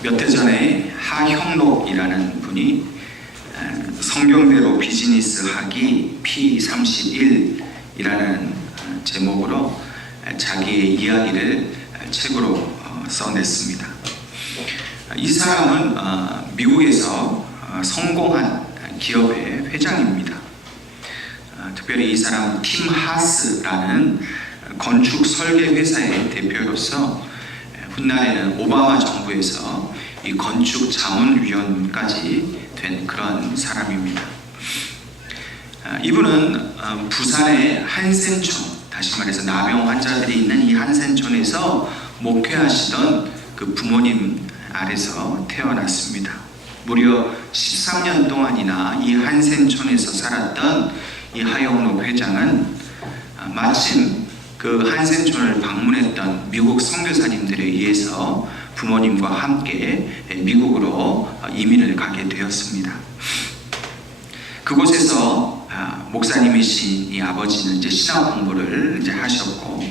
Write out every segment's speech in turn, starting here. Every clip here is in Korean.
몇 해 전에 하형록이라는 분이 성경대로 비즈니스 하기 P31이라는 제목으로 자기의 이야기를 책으로 써냈습니다. 이 사람은 미국에서 성공한 기업의 회장입니다. 특별히 이 사람은 팀 하스라는 건축 설계 회사의 대표로서 훗날에는 오바마 정부에서 이 건축 자문위원까지 된 그런 사람입니다. 이분은 부산의 한센촌, 다시 말해서 남용 환자들이 있는 이 한센촌에서 목회하시던 그 부모님 아래서 태어났습니다. 무려 13년 동안이나 이 한센촌에서 살았던 이 하영록 회장은 마침 그 한센촌을 방문했던 미국 선교사님들에 의해서 부모님과 함께 미국으로 이민을 가게 되었습니다. 그곳에서 목사님이신 이 아버지는 이제 신학 공부를 이제 하셨고,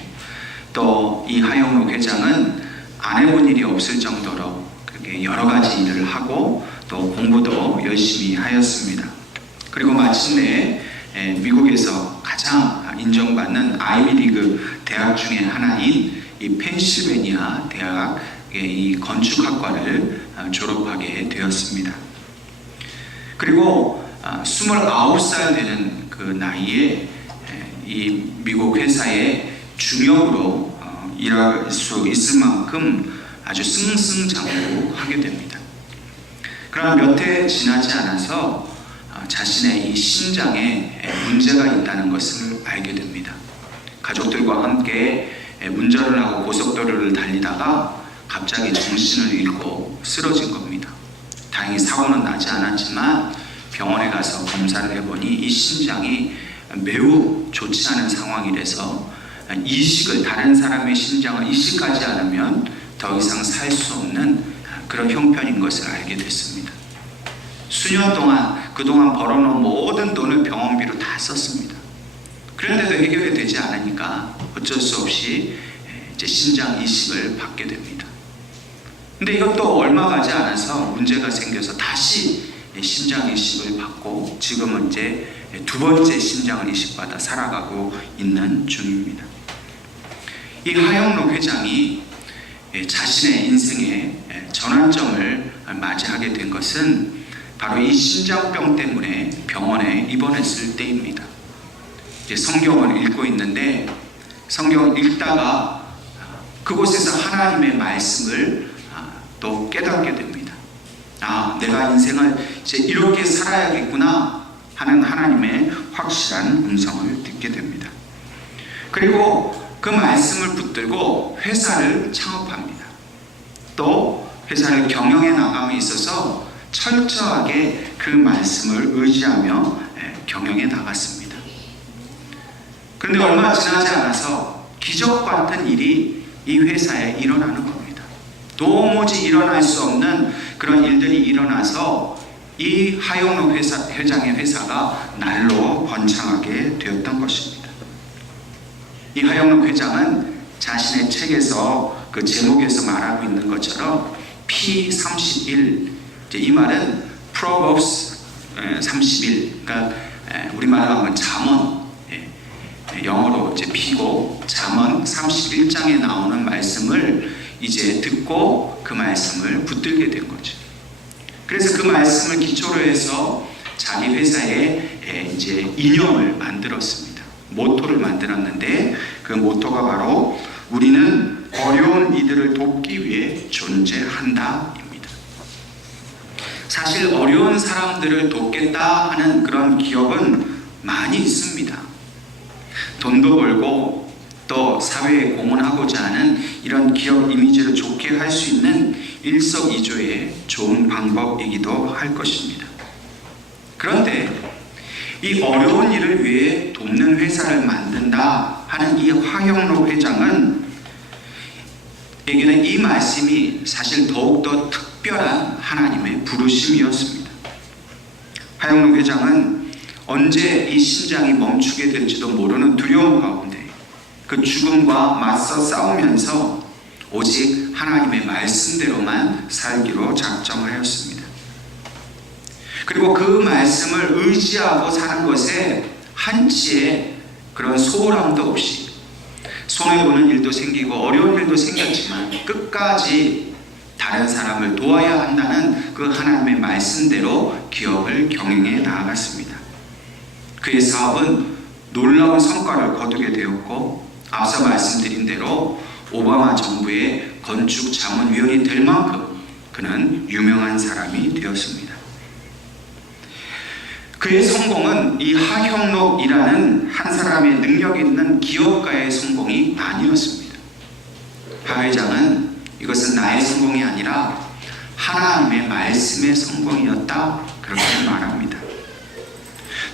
또 이 하영록 회장은 안 해본 일이 없을 정도로 그렇게 여러 가지 일을 하고 또 공부도 열심히 하였습니다. 그리고 마침내 미국에서 가장 인정받는 아이비리그 대학 중에 하나인 이 펜실베니아 대학의 이 건축학과를 졸업하게 되었습니다. 그리고 29살 되는 그 나이에 이 미국 회사의 중역으로 일할 수 있을 만큼 아주 승승장구하게 됩니다. 그러나 몇 해 지나지 않아서 자신의 이 신장에 문제가 있다는 것을 알게 됩니다. 가족들과 함께 운전을 하고 고속도로를 달리다가 갑자기 정신을 잃고 쓰러진 겁니다. 다행히 사고는 나지 않았지만 병원에 가서 검사를 해보니 이 신장이 매우 좋지 않은 상황이라서 이식을, 다른 사람의 신장을 이식하지 않으면 더 이상 살 수 없는 그런 형편인 것을 알게 됐습니다. 수년 동안 그동안 벌어놓은 모든 돈을 병원비로 다 썼습니다. 그런데도 해결이 되지 않으니까 어쩔 수 없이 이제 신장 이식을 받게 됩니다. 근데 이것도 얼마 가지 않아서 문제가 생겨서 다시 신장 이식을 받고 지금은 이제 두 번째 신장을 이식받아 살아가고 있는 중입니다. 이 하영록 회장이 자신의 인생의 전환점을 맞이하게 된 것은 바로 이 신장병 때문에 병원에 입원했을 때입니다. 이제 성경을 읽고 있는데 성경을 읽다가 그곳에서 하나님의 말씀을 또 깨닫게 됩니다. 내가 인생을 이제 이렇게 살아야겠구나 하는 하나님의 확실한 음성을 듣게 됩니다. 그리고 그 말씀을 붙들고 회사를 창업합니다. 또 회사를 경영해 나감에 있어서 철저하게 그 말씀을 의지하며 경영해 나갔습니다. 그런데 얼마 지나지 않아서 기적 같은 일이 이 회사에 일어나는 겁니다. 도무지 일어날 수 없는 그런 일들이 일어나서 이 하영록 회장의 회사가 날로 번창하게 되었던 것입니다. 이 하영록 회장은 자신의 책에서 그 제목에서 말하고 있는 것처럼 P31, 이 말은 Proverbs 31, 그러니까 우리말로 하면 잠언, 영어로 이제 P고 잠언 31장에 나오는 말씀을 이제 듣고 그 말씀을 붙들게 된 거죠. 그래서 그 말씀을 기초로 해서 자기 회사에 이제 이념을 만들었습니다. 모토를 만들었는데 그 모토가 바로 우리는 어려운 이들을 돕기 위해 존재한다 입니다. 사실 어려운 사람들을 돕겠다 하는 그런 기업은 많이 있습니다. 돈도 벌고 또 사회에 공헌하고자 하는 이런 기업 이미지를 좋게 할 수 있는 일석이조의 좋은 방법이기도 할 것입니다. 그런데 이 어려운 일을 위해 돕는 회사를 만든다 하는 이 하영록 회장은 에게는 이 말씀이 사실 더욱더 특별한 하나님의 부르심이었습니다. 하영록 회장은 언제 이 신장이 멈추게 될지도 모르는 두려움 가운데 그 죽음과 맞서 싸우면서 오직 하나님의 말씀대로만 살기로 작정하였습니다. 그리고 그 말씀을 의지하고 사는 것에 한치의 그런 소홀함도 없이 손해보는 일도 생기고 어려운 일도 생겼지만 끝까지 다른 사람을 도와야 한다는 그 하나님의 말씀대로 기업을 경영해 나아갔습니다. 그의 사업은 놀라운 성과를 거두게 되었고 앞서 말씀드린 대로 오바마 정부의 건축 자문위원이 될 만큼 그는 유명한 사람이 되었습니다. 그의 성공은 이 하형록이라는 한 사람의 능력 있는 기업가의 성공이 아니었습니다. 하 회장은 이것은 나의 성공이 아니라 하나님의 말씀의 성공이었다, 그렇게 말합니다.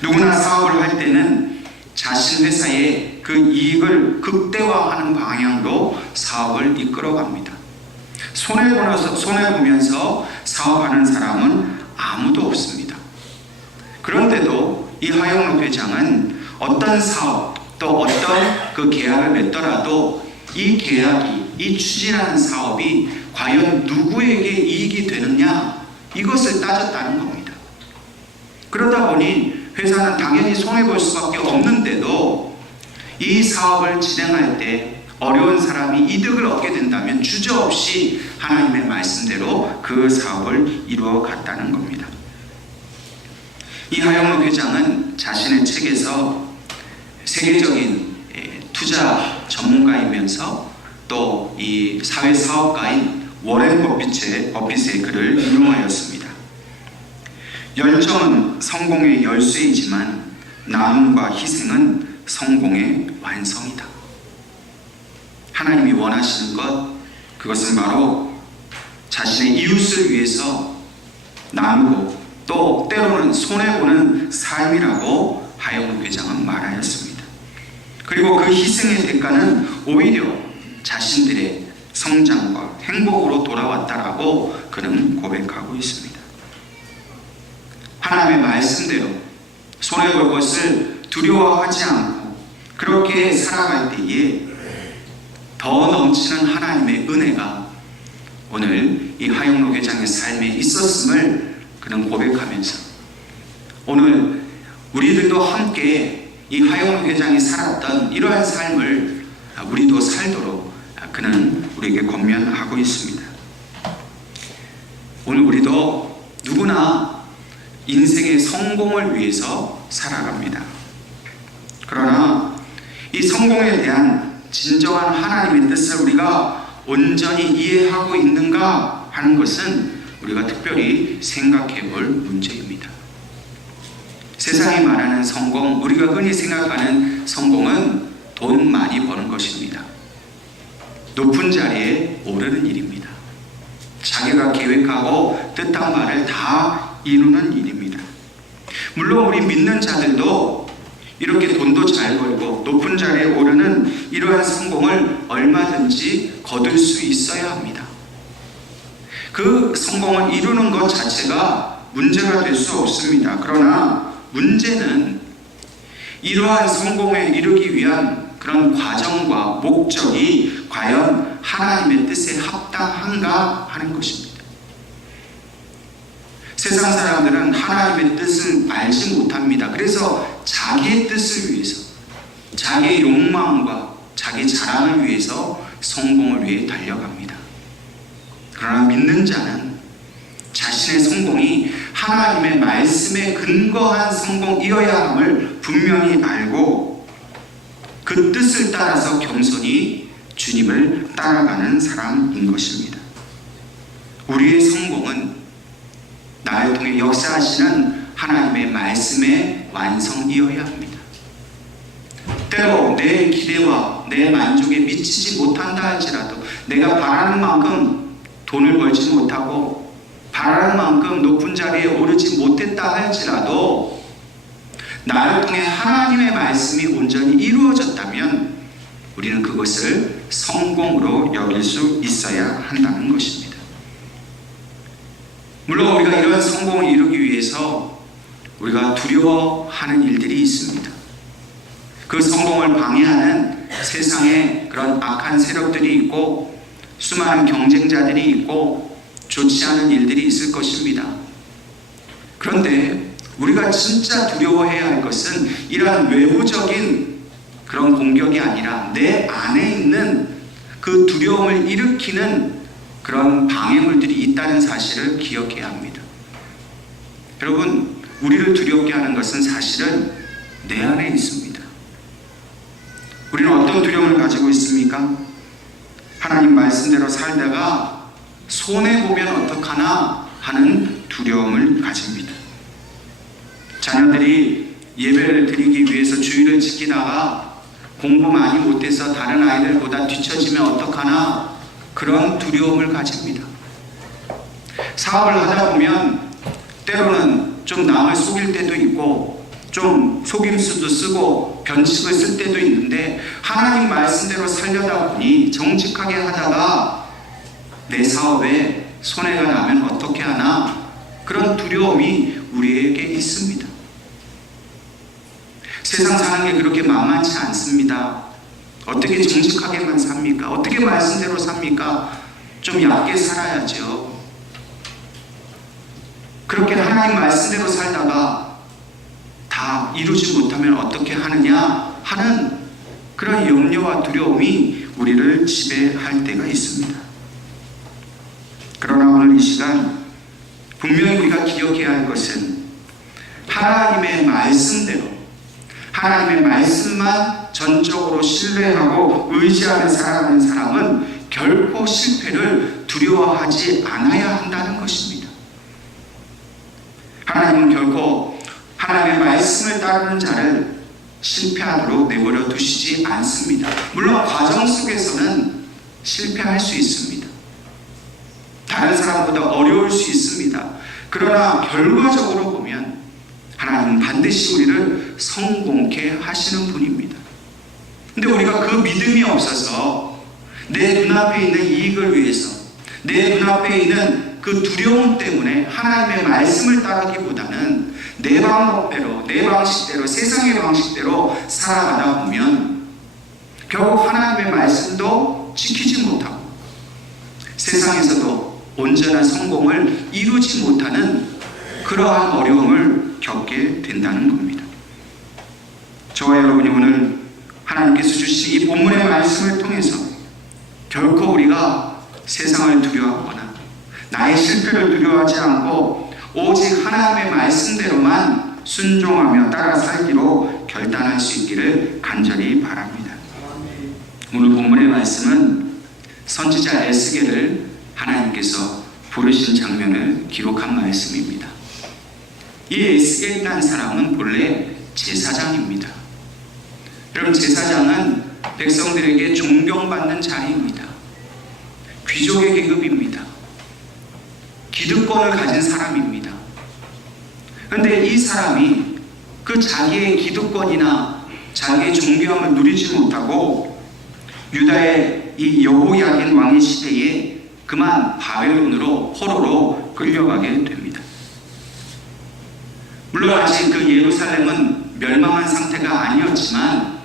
누구나 사업을 할 때는 자신 회사의 그 이익을 극대화하는 방향으로 사업을 이끌어갑니다. 손해보면서 사업하는 사람은 아무도 없습니다. 그런데도 이 하영록 회장은 어떤 사업 또 어떤 그 계약을 맺더라도 이 계약이, 이 추진하는 사업이 과연 누구에게 이익이 되느냐, 이것을 따졌다는 겁니다. 그러다 보니 회사는 당연히 손해볼 수밖에 없는데도 이 사업을 진행할 때 어려운 사람이 이득을 얻게 된다면 주저없이 하나님의 말씀대로 그 사업을 이루어 갔다는 겁니다. 이 하영록 회장은 자신의 책에서 세계적인 투자 전문가이면서 또 이 사회 사업가인 워렌 버핏의 글을 인용하였습니다. 열정은 성공의 열쇠이지만 나눔과 희생은 성공의 완성이다. 하나님이 원하시는 것, 그것은 바로 자신의 이웃을 위해서 나누고 또 때로는 손해보는 삶이라고 하영록 회장은 말하였습니다. 그리고 그 희생의 대가는 오히려 자신들의 성장과 행복으로 돌아왔다라고 그는 고백하고 있습니다. 하나님의 말씀대로 손해볼 것을 두려워하지 않고 그렇게 살아갈 때에 더 넘치는 하나님의 은혜가 오늘 이 하영록 회장의 삶에 있었음을 그는 고백하면서 오늘 우리들도 함께 이 하영록 회장이 살았던 이러한 삶을 우리도 살도록 그는 우리에게 권면하고 있습니다. 오늘 우리도 누구나 인생의 성공을 위해서 살아갑니다. 그러나 이 성공에 대한 진정한 하나님의 뜻을 우리가 온전히 이해하고 있는가 하는 것은 우리가 특별히 생각해 볼 문제입니다. 세상이 말하는 성공, 우리가 흔히 생각하는 성공은 돈 많이 버는 것입니다. 높은 자리에 오르는 일입니다. 자기가 계획하고 뜻한 말을 다 이루는 일입니다. 물론 우리 믿는 자들도 이렇게 돈도 잘 벌고 높은 자리에 오르는 이러한 성공을 얼마든지 거둘 수 있어야 합니다. 그 성공을 이루는 것 자체가 문제가 될 수 없습니다. 그러나 문제는 이러한 성공에 이르기 위한 그런 과정과 목적이 과연 하나님의 뜻에 합당한가 하는 것입니다. 세상 사람들은 하나님의 뜻을 알지 못합니다. 그래서 자기의 뜻을 위해서, 자기의 욕망과 자기 자랑을 위해서 성공을 위해 달려갑니다. 그러나 믿는 자는 자신의 성공이 하나님의 말씀에 근거한 성공이어야 함을 분명히 알고 그 뜻을 따라서 겸손히 주님을 따라가는 사람인 것입니다. 우리의 성공은 나를 통해 역사하시는 하나님의 말씀의 완성이어야 합니다. 때로 내 기대와 내 만족에 미치지 못한다 할지라도 내가 바라는 만큼 돈을 벌지 못하고 바라는 만큼 높은 자리에 오르지 못했다 할지라도 나를 통해 하나님의 말씀이 온전히 이루어졌다면 우리는 그것을 성공으로 여길 수 있어야 한다는 것입니다. 물론 우리가 이러한 성공을 이루기 위해서 우리가 두려워하는 일들이 있습니다. 그 성공을 방해하는 세상에 그런 악한 세력들이 있고 수많은 경쟁자들이 있고 좋지 않은 일들이 있을 것입니다. 그런데 우리가 진짜 두려워해야 할 것은 이러한 외부적인 그런 공격이 아니라 내 안에 있는 그 두려움을 일으키는 그런 방해물들이 있다는 사실을 기억해야 합니다. 여러분, 우리를 두렵게 하는 것은 사실은 내 안에 있습니다. 우리는 어떤 두려움을 가지고 있습니까? 하나님 말씀대로 살다가 손해보면 어떡하나 하는 두려움을 가집니다. 자녀들이 예배를 드리기 위해서 주일을 지키다가 공부 많이 못해서 다른 아이들보다 뒤처지면 어떡하나 그런 두려움을 가집니다. 사업을 하다 보면 때로는 좀 남을 속일 때도 있고 좀 속임수도 쓰고 변칙을 쓸 때도 있는데 하나님 말씀대로 살려다 보니 정직하게 하다가 내 사업에 손해가 나면 어떻게 하나 그런 두려움이 우리에게 있습니다. 세상 사는 게 그렇게 만만치 않습니다. 어떻게 정직하게만 삽니까? 어떻게 말씀대로 삽니까? 좀 얕게 살아야죠. 그렇게 하나님 말씀대로 살다가 다 이루지 못하면 어떻게 하느냐 하는 그런 염려와 두려움이 우리를 지배할 때가 있습니다. 그러나 오늘 이 시간 분명히 우리가 기억해야 할 것은 하나님의 말씀대로 하나님의 말씀만 전적으로 신뢰하고 의지하며 살아가는 사람은 결코 실패를 두려워하지 않아야 한다는 것입니다. 하나님은 결코 하나님의 말씀을 따르는 자를 실패하도록 내버려 두시지 않습니다. 물론 과정 속에서는 실패할 수 있습니다. 다른 사람보다 어려울 수 있습니다. 그러나 결과적으로 보면 하나님은 반드시 우리를 성공케 하시는 분입니다. 근데 우리가 그 믿음이 없어서 내 눈앞에 있는 이익을 위해서 내 눈앞에 있는 그 두려움 때문에 하나님의 말씀을 따르기보다는 내 방법대로 내 방식대로 세상의 방식대로 살아가다 보면 결국 하나님의 말씀도 지키지 못하고 세상에서도 온전한 성공을 이루지 못하는 그러한 어려움을 겪게 된다는 겁니다. 저와 여러분이 오늘 하나님께서 주신 이 본문의 말씀을 통해서 결코 우리가 세상을 두려워하거나 나의 실패를 두려워하지 않고 오직 하나님의 말씀대로만 순종하며 따라 살기로 결단할 수 있기를 간절히 바랍니다. 오늘 본문의 말씀은 선지자 에스겔을 하나님께서 부르신 장면을 기록한 말씀입니다. 이 에스겔이라는 사람은 본래 제사장입니다. 여러분, 제사장은 백성들에게 존경받는 자리입니다. 귀족의 계급입니다. 기득권을 가진 사람입니다. 그런데 이 사람이 그 자기의 기득권이나 자기의 존경을 누리지 못하고 유다의 이 여호야긴 왕의 시대에 그만 바벨론으로 포로로 끌려가게 됩니다. 물론 아직 그 예루살렘은 멸망한 상태가 아니었지만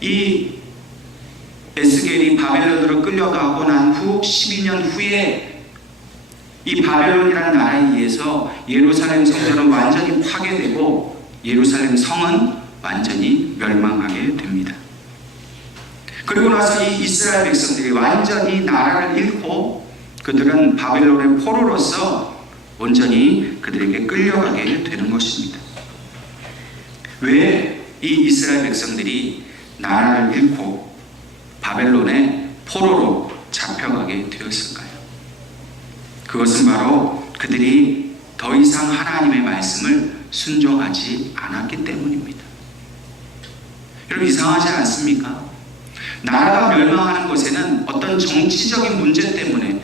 이 에스겔이 바벨론으로 끌려가고 난 후 12년 후에 이 바벨론이라는 나라에 의해서 예루살렘 성전은 완전히 파괴되고 예루살렘 성은 완전히 멸망하게 됩니다. 그리고 나서 이 이스라엘 백성들이 완전히 나라를 잃고 그들은 바벨론의 포로로서 온전히 그들에게 끌려가게 되는 것입니다. 왜 이 이스라엘 백성들이 나라를 잃고 바벨론의 포로로 잡혀가게 되었을까요? 그것은 바로 그들이 더 이상 하나님의 말씀을 순종하지 않았기 때문입니다. 여러분, 이상하지 않습니까? 나라가 멸망하는 것에는 어떤 정치적인 문제 때문에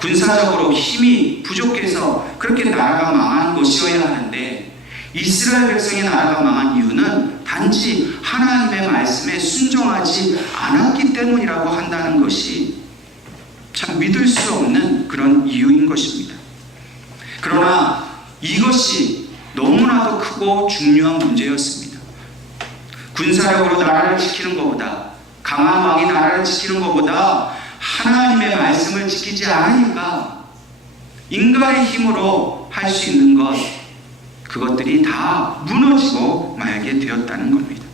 군사적으로 힘이 부족해서 그렇게 나라가 망한 것이어야 하는데 이스라엘 백성의 나라가 망한 이유는 단지 하나님의 말씀에 순종하지 않았기 때문이라고 한다는 것이 참 믿을 수 없는 그런 이유인 것입니다. 그러나 이것이 너무나도 크고 중요한 문제였습니다. 군사력으로 나라를 지키는 것보다, 강한 왕이 나라를 지키는 것보다 하나님의 말씀을 지키지 않으니까 인간의 힘으로 할 수 있는 것, 그것들이 다 무너지고 말게 되었다는 겁니다.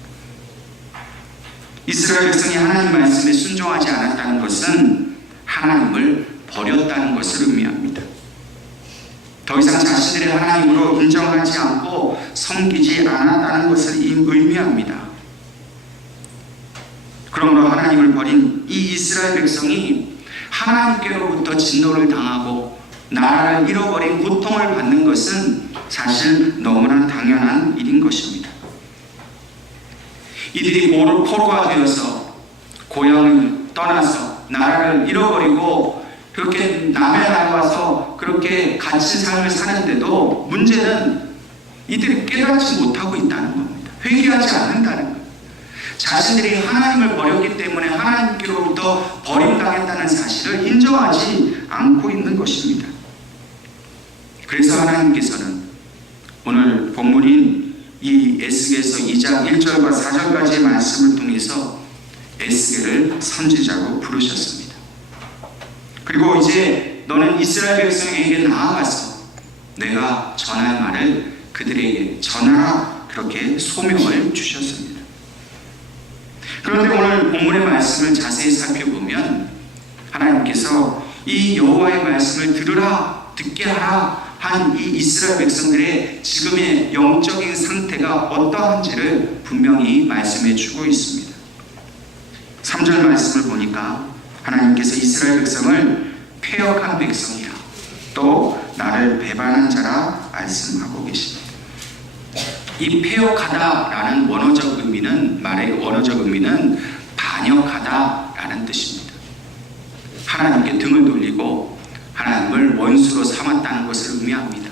이스라엘 백성이 하나님 말씀에 순종하지 않았다는 것은 하나님을 버렸다는 것을 의미합니다. 더 이상 자신들의 하나님으로 인정하지 않고 섬기지 않았다는 것을 의미합니다. 그러므로 하나님을 버린 이 이스라엘 백성이 하나님께로부터 진노를 당하고 나라를 잃어버린 고통을 받는 것은 사실 너무나 당연한 일인 것입니다. 이들이 포로가 되어서 고향을 떠나서 나라를 잃어버리고 그렇게 남의 나라에 와서 그렇게 갇힌 삶을 사는데도 문제는 이들이 깨닫지 못하고 있다는 겁니다. 회개하지 않는다는 겁니다. 자신들이 하나님을 버렸기 때문에 하나님께로부터 버림당했다는 사실을 인정하지 않고 있는 것입니다. 그래서 하나님께서는 오늘 본문인 이 에스겔서 2장 1절과 4절까지의 말씀을 통해서 에스겔을 선지자로 부르셨습니다. 그리고 이제 너는 이스라엘 백성에게 나아가서 내가 전할 말을 그들에게 전하라, 그렇게 소명을 주셨습니다. 그런데 오늘 본문의 말씀을 자세히 살펴보면 하나님께서 이 여호와의 말씀을 들으라, 듣게 하라 한 이 이스라엘 백성들의 지금의 영적인 상태가 어떠한지를 분명히 말씀해 주고 있습니다. 3절 말씀을 보니까 하나님께서 이스라엘 백성을 패역한 백성이라, 또 나를 배반한 자라 말씀하고 계십니다. 이 패역하다라는 말의 원어적 의미는 반역하다라는 뜻입니다. 하나님께 등을 돌리고 하나님을 원수로 삼았다는 것을 의미합니다.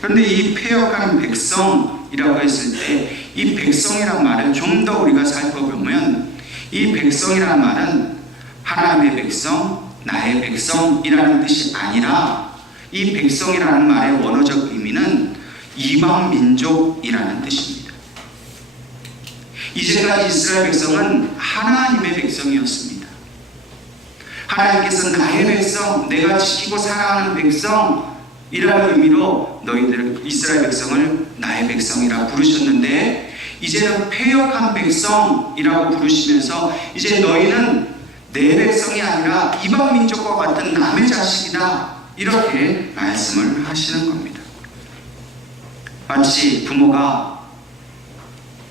그런데 이 패역한 백성이라고 했을 때 이 백성이란 말을 좀 더 우리가 살펴보면 이 백성이란 말은 하나님의 백성, 나의 백성이라는 뜻이 아니라 이 백성이라는 말의 원어적 의미는 이방 민족이라는 뜻입니다. 이제까지 이스라엘 백성은 하나님의 백성이었습니다. 하나님께서 나의 백성, 내가 지키고 사랑하는 백성이라는 의미로 너희들 이스라엘 백성을 나의 백성이라 부르셨는데, 이제는 패역한 백성이라고 부르시면서 이제 너희는 내 백성이 아니라 이방 민족과 같은 남의 자식이다, 이렇게 말씀을 하시는 겁니다. 마치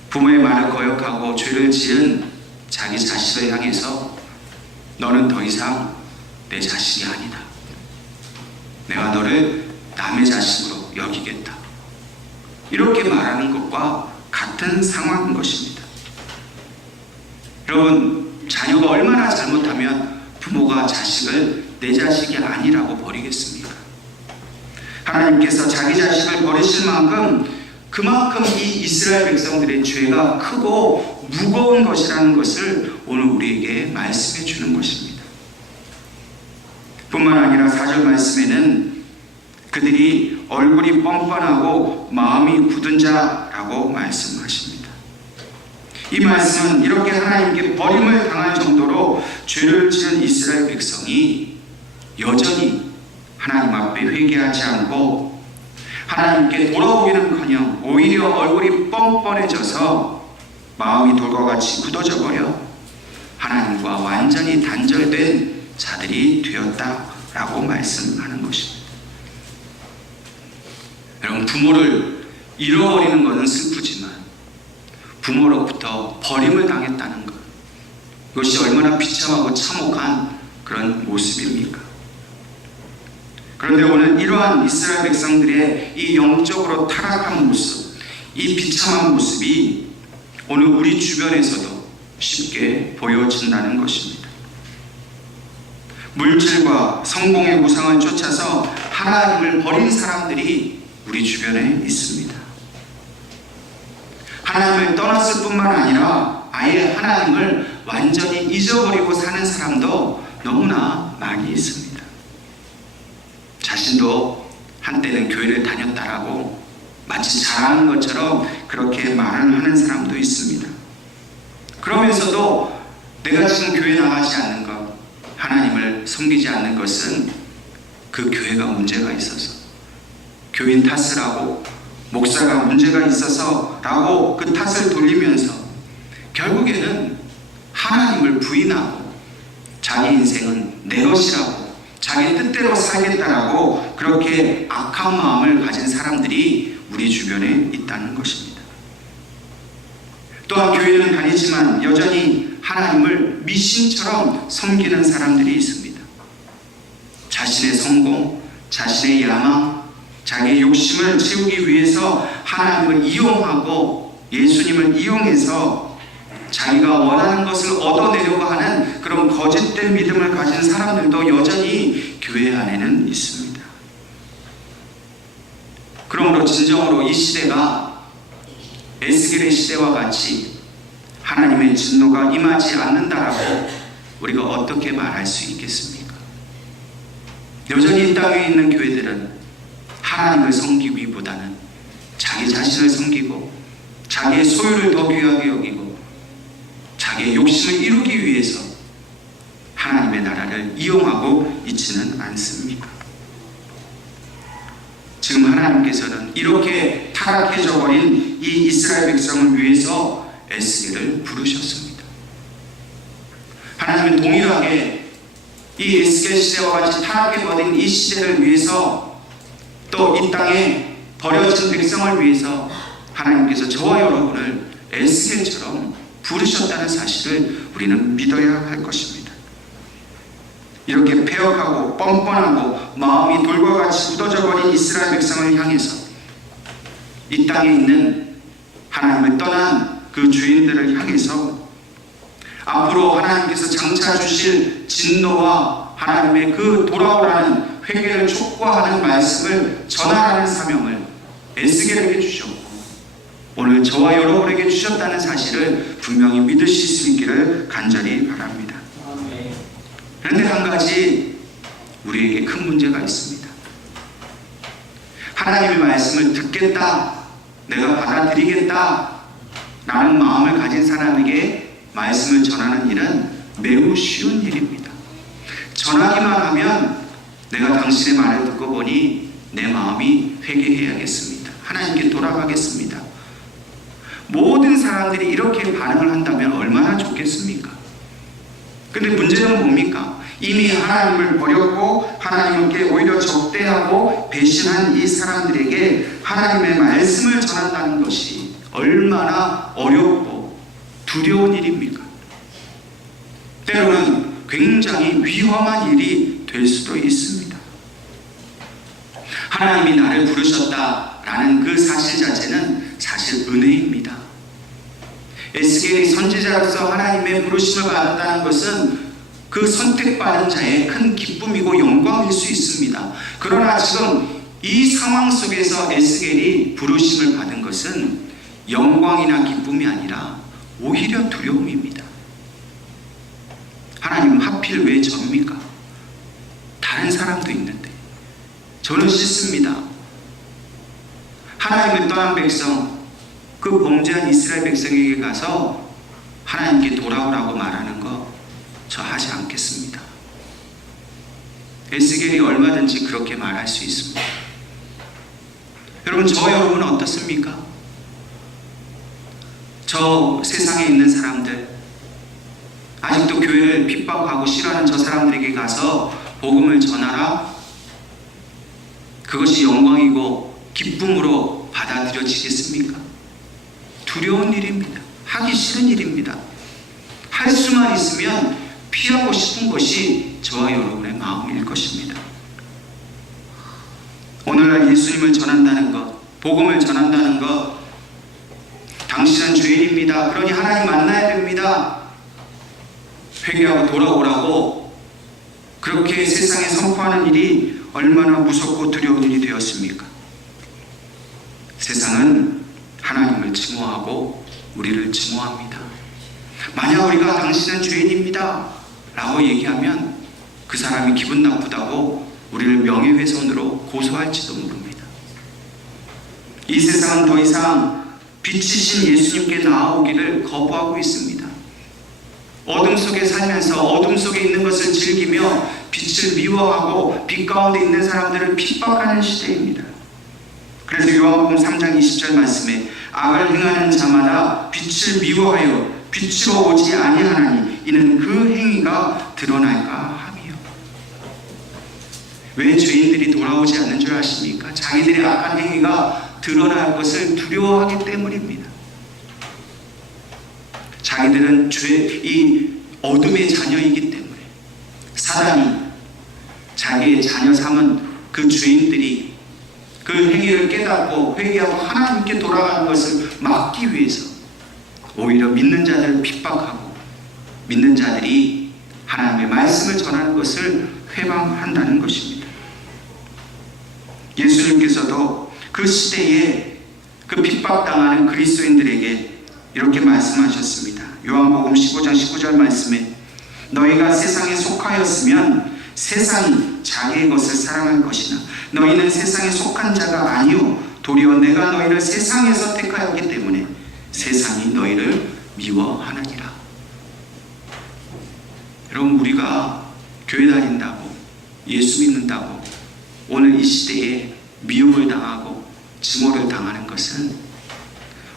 부모의 말을 거역하고 죄를 지은 자기 자식을 향해서 너는 더 이상 내 자식이 아니다, 내가 너를 남의 자식으로 여기겠다, 이렇게 말하는 것과 같은 상황인 것입니다. 여러분, 자녀가 얼마나 잘못하면 부모가 자식을 내 자식이 아니라고 버리겠습니까? 하나님께서 자기 자식을 버리실 만큼 그만큼 이 이스라엘 백성들의 죄가 크고 무거운 것이라는 것을 오늘 우리에게 말씀해 주는 것입니다. 뿐만 아니라 4절 말씀에는 그들이 얼굴이 뻔뻔하고 마음이 굳은 자라고 말씀하십니다. 이 말씀은 이렇게 하나님께 버림을 당할 정도로 죄를 지은 이스라엘 백성이 여전히 하나님 앞에 회개하지 않고 하나님께 돌아오기는커녕 오히려 얼굴이 뻔뻔해져서 마음이 돌과 같이 굳어져 버려 하나님과 완전히 단절된 자들이 되었다라고 말씀하는 것입니다. 여러분, 부모를 잃어버리는 것은 슬프지만 부모로부터 버림을 당했다는 것, 이것이 얼마나 비참하고 참혹한 그런 모습입니까? 그런데 오늘 이러한 이스라엘 백성들의 이 영적으로 타락한 모습, 이 비참한 모습이 오늘 우리 주변에서도 쉽게 보여진다는 것입니다. 물질과 성공의 우상을 쫓아서 하나님을 버린 사람들이 우리 주변에 있습니다. 하나님을 떠났을 뿐만 아니라 아예 하나님을 완전히 잊어버리고 사는 사람도 너무나 많이 있습니다. 자신도 한때는 교회를 다녔다라고 마치 잘하는 것처럼 그렇게 말을 하는 사람도 있습니다. 그러면서도 내가 지금 교회 나가지 않는 것, 하나님을 섬기지 않는 것은 그 교회가 문제가 있어서, 교인 탓을 하고 목사가 문제가 있어서 라고 그 탓을 돌리면서 결국에는 하나님을 부인하고 자기 인생은 내 것이라고, 자기 뜻대로 살겠다라고 그렇게 악한 마음을 가진 사람들이 우리 주변에 있다는 것입니다. 또한 교회는 다니지만 여전히 하나님을 미신처럼 섬기는 사람들이 있습니다. 자신의 성공, 자신의 야망, 자기의 욕심을 채우기 위해서 하나님을 이용하고 예수님을 이용해서 자기가 원하는 것을 얻어내려고 하는 그런 거짓된 믿음을 가진 사람들도 여전히 교회 안에는 있습니다. 그러므로 진정으로 이 시대가 에스겔의 시대와 같이 하나님의 진노가 임하지 않는다라고 우리가 어떻게 말할 수 있겠습니까? 여전히 이 땅에 있는 교회들은 하나님을 섬기기보다는 자기 자신을 섬기고 자기의 소유를 더 귀하게 여기고 자기의 욕심을 이루기 위해서 하나님의 나라를 이용하고 있지는 않습니까? 지금 하나님께서는 이렇게 타락해져 버린 이 이스라엘 백성을 위해서 에스겔을 부르셨습니다. 하나님은 동일하게 이 에스겔 시대와 같이 타락해버린 이 시대를 위해서, 또 이 땅에 버려진 백성을 위해서 하나님께서 저와 여러분을 에스겔처럼 부르셨다는 사실을 우리는 믿어야 할 것입니다. 이렇게 폐역하고 뻔뻔하고 마음이 돌과 같이 굳어져 버린 이스라엘 백성을 향해서 이 땅에 있는 하나님을 떠난 그 주인들을 향해서 앞으로 하나님께서 장차 주실 진노와 하나님의 그 돌아오라는 회개를 촉구하는 말씀을 전하라는 사명을 에스겔에게 주셨고 오늘 저와 여러분에게 주셨다는 사실을 분명히 믿으실 수 있기를 간절히 바랍니다. 그런데 한 가지 우리에게 큰 문제가 있습니다. 하나님의 말씀을 듣겠다, 내가 받아들이겠다 라는 마음을 가진 사람에게 말씀을 전하는 일은 매우 쉬운 일입니다. 전하기만 하면 내가 당신의 말을 듣고 보니 내 마음이 회개해야겠습니다, 하나님께 돌아가겠습니다. 모든 사람들이 이렇게 반응을 한다면 얼마나 좋겠습니까? 근데 문제는 뭡니까? 이미 하나님을 버렸고 하나님께 오히려 적대하고 배신한 이 사람들에게 하나님의 말씀을 전한다는 것이 얼마나 어렵고 두려운 일입니까? 때로는 굉장히 위험한 일이 될 수도 있습니다. 하나님이 나를 부르셨다라는 그 사실 자체는 사실 은혜입니다. 에스겔이 선지자로서 하나님의 부르심을 받았다는 것은 그 선택받은 자의 큰 기쁨이고 영광일 수 있습니다. 그러나 지금 이 상황 속에서 에스겔이 부르심을 받은 것은 영광이나 기쁨이 아니라 오히려 두려움입니다. 하나님, 하필 왜 접니까? 다른 사람도 있는데. 저는 싫습니다. 하나님을 떠난 백성, 그 범죄한 이스라엘 백성에게 가서 하나님께 돌아오라고 말하는 거 저 하지 않겠습니다. 에스겔이 얼마든지 그렇게 말할 수 있습니다. 여러분, 저 여러분은 어떻습니까? 저 세상에 있는 사람들, 아직도 교회를 핍박하고 싫어하는 저 사람들에게 가서 복음을 전하라, 그것이 영광이고 기쁨으로 받아들여지겠습니까? 두려운 일입니다. 하기 싫은 일입니다. 할 수만 있으면 피하고 싶은 것이 저와 여러분의 마음일 것입니다. 오늘날 예수님을 전한다는 것, 복음을 전한다는 것, 당신은 죄인입니다, 그러니 하나님 만나야 됩니다, 회개하고 돌아오라고 그렇게 세상에 선포하는 일이 얼마나 무섭고 두려운 일이 되었습니까? 세상은 하나님을 증오하고 우리를 증오합니다. 만약 우리가 당신은 죄인입니다 라고 얘기하면 그 사람이 기분 나쁘다고 우리를 명예훼손으로 고소할지도 모릅니다. 이 세상은 더 이상 빛이신 예수님께 나아오기를 거부하고 있습니다. 어둠 속에 살면서 어둠 속에 있는 것을 즐기며 빛을 미워하고 빛 가운데 있는 사람들을 핍박하는 시대입니다. 그래서 요한복음 3장 20절 말씀에 악을 행하는 자마다 빛을 미워하여 빛으로 오지 아니하나니 이는 그 행위가 드러날까 함이요. 왜 죄인들이 돌아오지 않는 줄 아십니까? 자기들의 악한 행위가 드러날 것을 두려워하기 때문입니다. 자기들은 이 어둠의 자녀이기 때문에 사단이 자기의 자녀 삼은 그 죄인들이 그 행위를 깨닫고 회개하고 하나님께 돌아가는 것을 막기 위해서 오히려 믿는 자들을 핍박하고 믿는 자들이 하나님의 말씀을 전하는 것을 회방한다는 것입니다. 예수님께서도 그 시대에 그 핍박당하는 그리스도인들에게 이렇게 말씀하셨습니다. 요한복음 15장 19절 말씀에 너희가 세상에 속하였으면 세상이 자기의 것을 사랑할 것이나 너희는 세상에 속한 자가 아니오 도리어 내가 너희를 세상에서 택하였기 때문에 세상이 너희를 미워하느니라. 여러분, 우리가 교회 다닌다고 예수 믿는다고 오늘 이 시대에 미움을 당하고 증오를 당하는 것은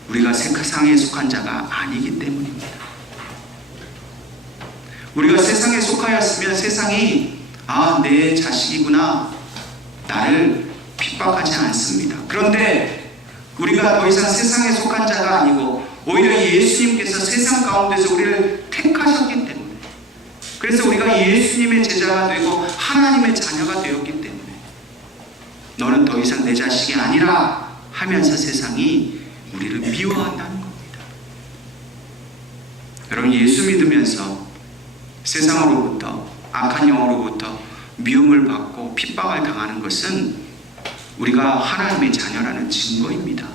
우리가 세상에 속한 자가 아니기 때문입니다. 우리가 세상에 속하였으면 세상이 내 자식이구나 나를 핍박하지 않습니다. 그런데 우리가 더 이상 세상에 속한 자가 아니고 오히려 예수님께서 세상 가운데서 우리를 택하셨기 때문에 그래서 우리가 예수님의 제자가 되고 하나님의 자녀가 되었기 때문에 너는 더 이상 내 자식이 아니라 하면서 세상이 우리를 미워한다는 겁니다. 여러분, 예수 믿으면서 세상으로부터 악한 영으로부터 미움을 받고 핍박을 당하는 것은 우리가 하나님의 자녀라는 증거입니다.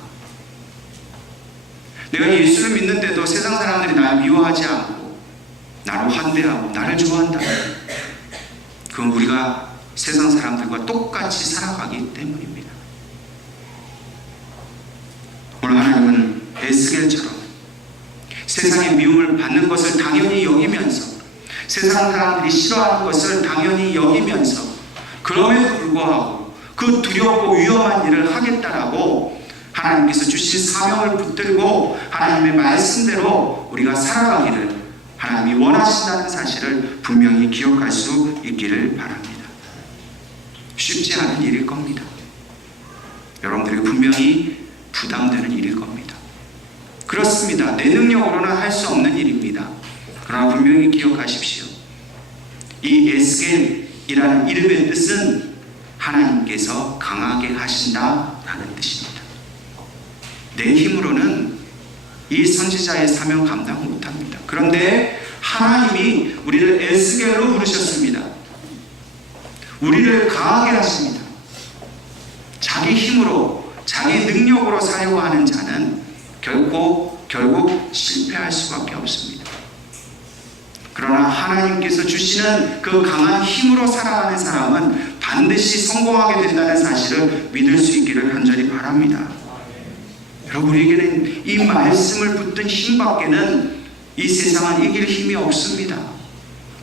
내가 예수를 믿는데도 세상 사람들이 나를 미워하지 않고 나를 환대하고 나를 좋아한다면 그건 우리가 세상 사람들과 똑같이 살아가기 때문입니다. 오늘 하나님은 에스겔처럼 세상의 미움을 받는 것을 당연히 여기면서 세상 사람들이 싫어하는 것을 당연히 여기면서 그럼에도 불구하고 그 두렵고 위험한 일을 하겠다라고 하나님께서 주신 사명을 붙들고 하나님의 말씀대로 우리가 살아가기를 하나님이 원하신다는 사실을 분명히 기억할 수 있기를 바랍니다. 쉽지 않은 일일 겁니다. 여러분들에게 분명히 부담되는 일일 겁니다. 그렇습니다. 내 능력으로는 할 수 없는 일입니다. 그러나 분명히 기억하십시오. 이 에스겔이라는 이름의 뜻은 하나님께서 강하게 하신다라는 뜻입니다. 내 힘으로는 이 선지자의 사명 감당 못합니다. 그런데 하나님이 우리를 에스겔로 부르셨습니다. 우리를 강하게 하십니다. 자기 힘으로 자기 능력으로 사용하는 자는 결국 실패할 수밖에 없습니다. 그러나 하나님께서 주시는 그 강한 힘으로 살아가는 사람은 반드시 성공하게 된다는 사실을 믿을 수 있기를 간절히 바랍니다. 여러분, 우리에게는 이 말씀을 붙든 힘밖에는 이 세상은 이길 힘이 없습니다.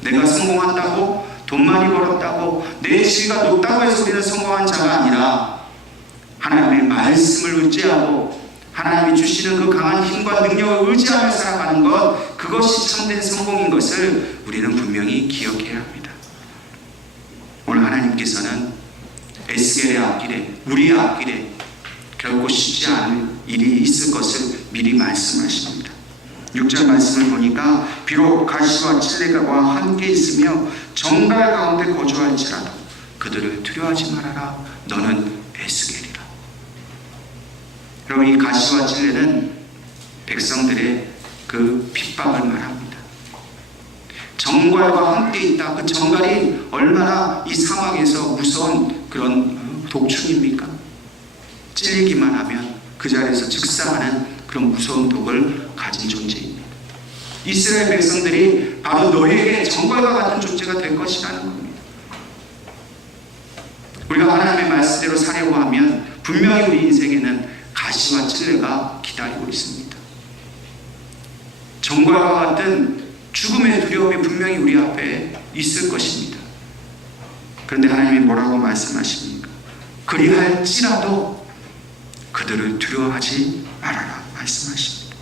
내가 성공한다고 돈 많이 벌었다고 내 지위가 높다고 해서 우리는 성공한 자가 아니라 하나님의 말씀을 의지하고 하나님이 주시는 그 강한 힘과 능력을 의지하며 살아가는 것, 그것이 참된 성공인 것을 우리는 분명히 기억해야 합니다. 오늘 하나님께서는 에스겔의 앞길에, 우리의 앞길에 결코 쉽지 않은 일이 있을 것을 미리 말씀하십니다. 6절 말씀을 보니까 비록 가시와 칠레가 함께 있으며 정갈 가운데 거주할지라도 그들을 두려워하지 말아라. 너는 에스겔이라. 여러분, 이 가시와 칠레는 백성들의 그 핍박을 말합니다. 정갈과 함께 있다. 그 정갈이 얼마나 이 상황에서 무서운 그런 독충입니까? 찔리기만 하면 그 자리에서 즉사하는 그런 무서운 독을 가진 존재입니다. 이스라엘 백성들이 바로 너희에게 정갈과 같은 존재가 될 것이라는 겁니다. 우리가 하나님의 말씀대로 살려고 하면 분명히 우리 인생에는 가시와 찔레가 기다리고 있습니다. 정갈과 같은 죽음의 두려움이 분명히 우리 앞에 있을 것입니다. 그런데 하나님이 뭐라고 말씀하십니까? 그리할지라도 그들을 두려워하지 말아라 말씀하십니다.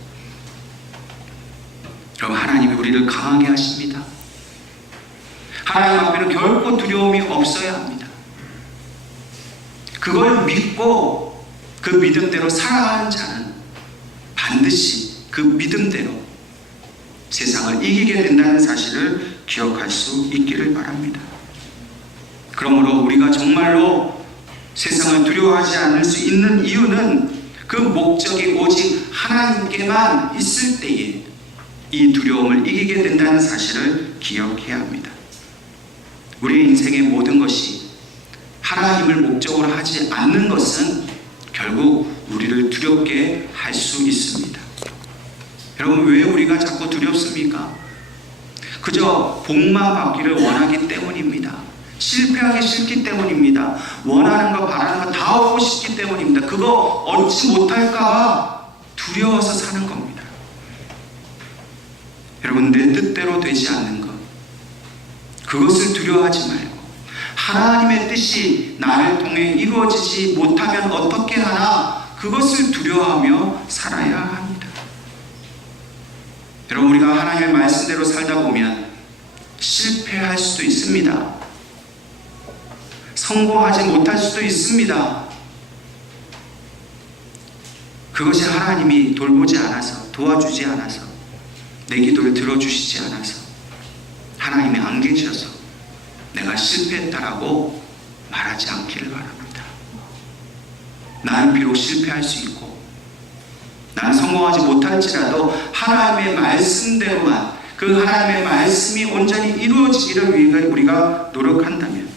여러분, 하나님이 우리를 강하게 하십니다. 하나님 앞에는 결코 두려움이 없어야 합니다. 그걸 믿고 그 믿음대로 살아가는 자는 반드시 그 믿음대로 세상을 이기게 된다는 사실을 기억할 수 있기를 바랍니다. 그러므로 우리가 정말로 세상을 두려워하지 않을 수 있는 이유는 그 목적이 오직 하나님께만 있을 때에 이 두려움을 이기게 된다는 사실을 기억해야 합니다. 우리의 인생의 모든 것이 하나님을 목적으로 하지 않는 것은 결국 우리를 두렵게 할 수 있습니다. 여러분, 왜 우리가 자꾸 두렵습니까? 그저 복만 받기를 원하기 때문입니다. 실패하기 싫기 때문입니다. 원하는 거 바라는 거 다 하고 싶기 때문입니다. 그거 얻지 못할까 두려워서 사는 겁니다. 여러분, 내 뜻대로 되지 않는 것, 그것을 두려워하지 말고 하나님의 뜻이 나를 통해 이루어지지 못하면 어떻게 하나, 그것을 두려워하며 살아야 합니다. 여러분, 우리가 하나님의 말씀대로 살다 보면 실패할 수도 있습니다. 성공하지 못할 수도 있습니다. 그것이 하나님이 돌보지 않아서, 도와주지 않아서, 내 기도를 들어주시지 않아서, 하나님이 안 계셔서 내가 실패했다라고 말하지 않기를 바랍니다. 나는 비록 실패할 수 있고 나는 성공하지 못할지라도 하나님의 말씀대로만, 그 하나님의 말씀이 온전히 이루어지기를 위해 우리가 노력한다면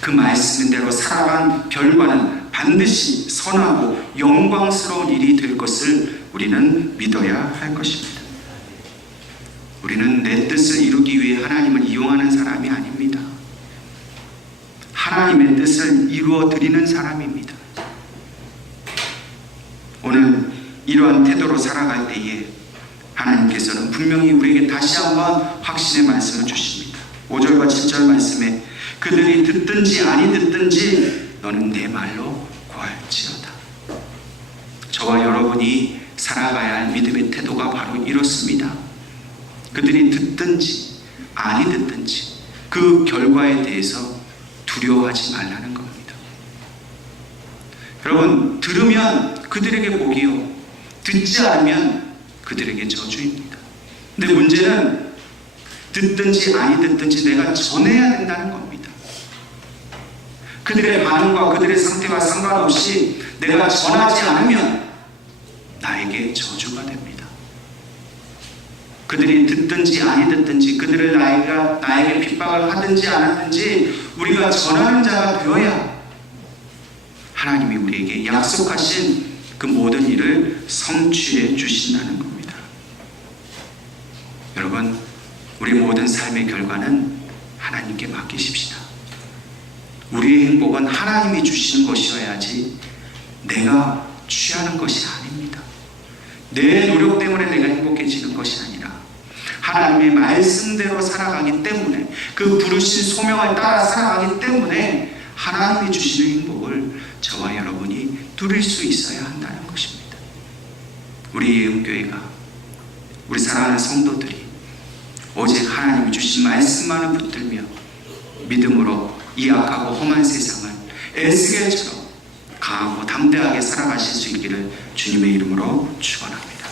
그 말씀대로 살아간 결과는 반드시 선하고 영광스러운 일이 될 것을 우리는 믿어야 할 것입니다. 우리는 내 뜻을 이루기 위해 하나님을 이용하는 사람이 아닙니다. 하나님의 뜻을 이루어 드리는 사람입니다. 오늘 이러한 태도로 살아갈 때에 하나님께서는 분명히 우리에게 다시 한번 확신의 말씀을 주십니다. 5절과 7절 말씀에 그들이 듣든지 아니 듣든지 너는 내 말로 고할지어다. 저와 여러분이 살아가야 할 믿음의 태도가 바로 이렇습니다. 그들이 듣든지 아니 듣든지 그 결과에 대해서 두려워하지 말라는 겁니다. 여러분, 들으면 그들에게 복이요, 듣지 않으면 그들에게 저주입니다. 근데 문제는 듣든지 아니 듣든지 내가 전해야 된다는 겁니다. 그들의 반응과 그들의 상태와 상관없이 내가 전하지 않으면 나에게 저주가 됩니다. 그들이 듣든지 아니 듣든지, 그들을 나에게 핍박을 하든지 않았든지 우리가 전하는 자가 되어야 하나님이 우리에게 약속하신 그 모든 일을 성취해 주신다는 겁니다. 여러분, 우리 모든 삶의 결과는 하나님께 맡기십시다. 우리의 행복은 하나님이 주시는 것이어야지 내가 취하는 것이 아닙니다. 내 노력 때문에 내가 행복해지는 것이 아니라 하나님의 말씀대로 살아가기 때문에, 그 부르신 소명을 따라 살아가기 때문에 하나님이 주시는 행복을 저와 여러분이 누릴 수 있어야 한다는 것입니다. 우리 예음교회가, 우리 사랑하는 성도들이 오직 하나님이 주신 말씀만을 붙들며 믿음으로 이 악하고 험한 세상을 에스겔처럼 강하고 담대하게 살아가실 수 있기를 주님의 이름으로 축원합니다.